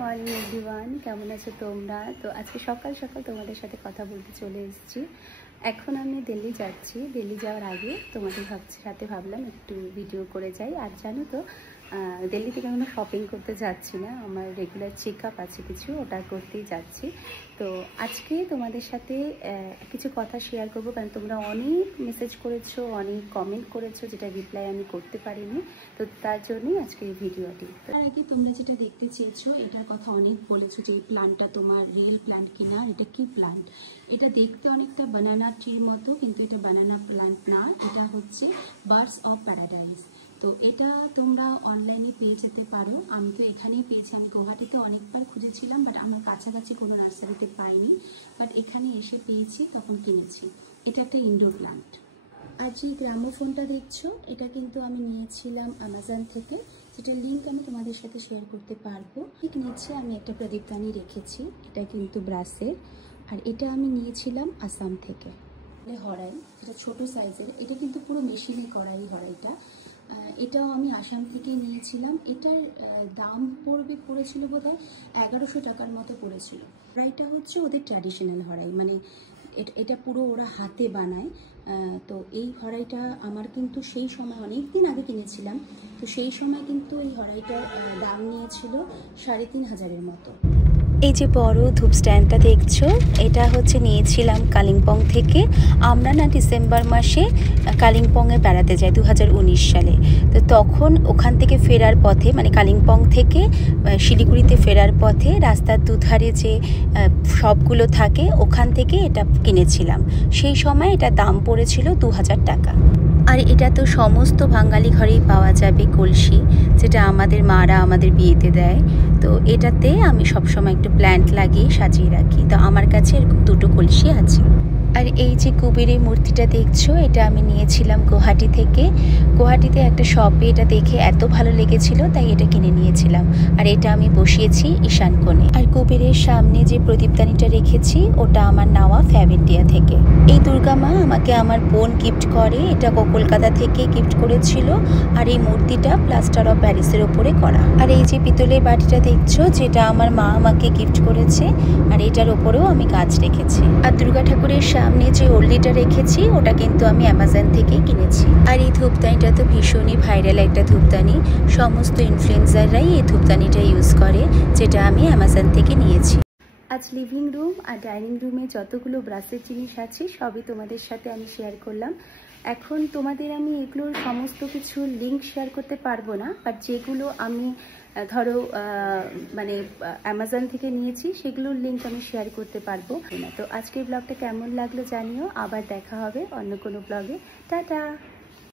Morning everyone, কেমন আছো তোমরা? তো আজকে সকাল সকাল তোমাদের সাথে কথা বলতে চলে এসেছি। এখন আমি দিল্লি যাচ্ছি। দিল্লি যাওয়ার আগে তোমাদের সাথে ভাবলাম একটু ভিডিও করে যাই। আর জানো তো, দিল্লি থেকে কোনো শপিং করতে যাচ্ছি না, আমার রেগুলার চেক আপ আছে কিছু, ওটা করতেই যাচ্ছি। তো আজকে তোমাদের সাথে কিছু কথা শেয়ার করবো, কারণ তোমরা অনেক মেসেজ করেছো, অনেক কমেন্ট করেছো, যেটা রিপ্লাই আমি করতে পারিনি। তো তার জন্যই আজকে এই ভিডিওটি। তার আগে তোমরা যেটা দেখতে চেয়েছো, এটার কথা অনেক বলেছো যে এই প্ল্যান্টটা তোমার রিয়েল প্ল্যান্ট কিনা, এটা কি প্ল্যান্ট। এটা দেখতে অনেকটা বানানা ট্রির মতো, কিন্তু এটা বানানা প্ল্যান্ট না, এটা হচ্ছে বার্ডস অফ প্যারাডাইস। তো এটা তোমরা অনলাইনে পেয়ে যেতে পারো। আমি তো এখানেই পেয়েছি, আমি গুয়াহাটিতে অনেকবার খুঁজেছিলাম, বাট আমার কাছাকাছি কোনো নার্সারিতে পাইনি, বাট এখানে এসে পেয়েছি, তখন কিনেছি। এটা একটা ইনডোর প্ল্যান্ট। আর যে গ্রামোফোনটা দেখছো, এটা কিন্তু আমি নিয়েছিলাম অ্যামাজন থেকে, যেটার লিঙ্ক আমি তোমাদের সাথে শেয়ার করতে পারবো। ঠিক নিচে আমি একটা প্রদীপদানি রেখেছি, এটা কিন্তু ব্রাসের। আর এটা আমি নিয়েছিলাম আসাম থেকে। হরাই, যেটা ছোটো সাইজের, এটা কিন্তু পুরো মেশিনে করা এই হরাইটা। এটাও আমি আসাম থেকে নিয়েছিলাম। এটার দাম পড়েছিল বোধহয় 1100 টাকার মতো পড়েছিল। হরাইটা হচ্ছে ওদের ট্র্যাডিশনাল হরাই, মানে এটা পুরো ওরা হাতে বানায়। তো এই হরাইটা আমার কিন্তু সেই সময় অনেক দিন আগে কিনেছিলাম, তো সেই সময় কিন্তু এই হরাইটার দাম নিয়েছিল 3500-এর মতো। এই যে বড় ধূপ স্ট্যান্ডটা দেখছো, এটা হচ্ছে নিয়েছিলাম কালিম্পং থেকে। আমরা না ডিসেম্বর মাসে কালিম্পংয়ে বেড়াতে যাই 2019 সালে। তো তখন ওখান থেকে ফেরার পথে, মানে কালিম্পং থেকে শিলিগুড়িতে ফেরার পথে রাস্তার দুধারে যে শপগুলো থাকে, ওখান থেকে এটা কিনেছিলাম। সেই সময় এটা দাম পড়েছিল 2000 টাকা। আর এটা তো সমস্ত বাঙালি ঘরেই পাওয়া যাবে কলসি, যেটা আমাদের মারা আমাদের বিয়েতে দেয়। তো এটাতে আমি সবসময় একটু প্ল্যান্ট লাগিয়ে সাজিয়ে রাখি। তো আমার কাছে এরকম দুটো কলসি আছে। আর এই যে কুবেরের মূর্তিটা দেখছো, এটা আমি নিয়েছিলাম গুয়াহাটি থেকে। গুয়াহাটিতে একটা শপে এটা দেখে এত ভালো লেগেছিল, তাই এটা কিনে নিয়েছিলাম। আর এটা আমি বসিয়েছি ঈশান কোণে। আর কুবেরের সামনে যে প্রদীপদানিটা রেখেছি, ওটা আমার নেওয়া ফ্যাব ইন্ডিয়া থেকে। এই দুর্গা মা আমাকে আমার বোন গিফট করে, এটা কলকাতা থেকে গিফট করেছিল। আর এই মূর্তিটা প্লাস্টার অফ প্যারিসের ওপরে করা। আর এই যে পিতলের বাটিটা দেখছো, যেটা আমার মা আমাকে গিফট করেছে, আর এটার ওপরেও আমি গাছ রেখেছি। আর দুর্গা ঠাকুরের সামনে যে ওল্ডিটা রেখেছি, ওটা কিন্তু আমি অ্যামাজন থেকেই কিনেছি। আর এই ধূপদানিটা তো ভীষণই ভাইরাল একটা ধূপদানি, সমস্ত ইনফ্লুয়েন্সাররাই এই ধূপদানিটা ইউজ করে, যেটা আমি অ্যামাজন থেকে নিয়েছি। আজ লিভিং রুম আর ডাইনিং রুমে যতগুলো ব্রাসের জিনিস আছে, সবই তোমাদের সাথে আমি শেয়ার করলাম। এখন তোমাদের আমি এগুলোর সমস্ত কিছু লিঙ্ক শেয়ার করতে পারবো না, বাট যেগুলো আমি ধরো মানে অ্যামাজন থেকে নিয়েছি, সেগুলোর লিঙ্ক আমি শেয়ার করতে পারবো না। তো আজকের ব্লগটা কেমন লাগলো জানিও, আবার দেখা হবে অন্য কোনো ব্লগে। টাটা।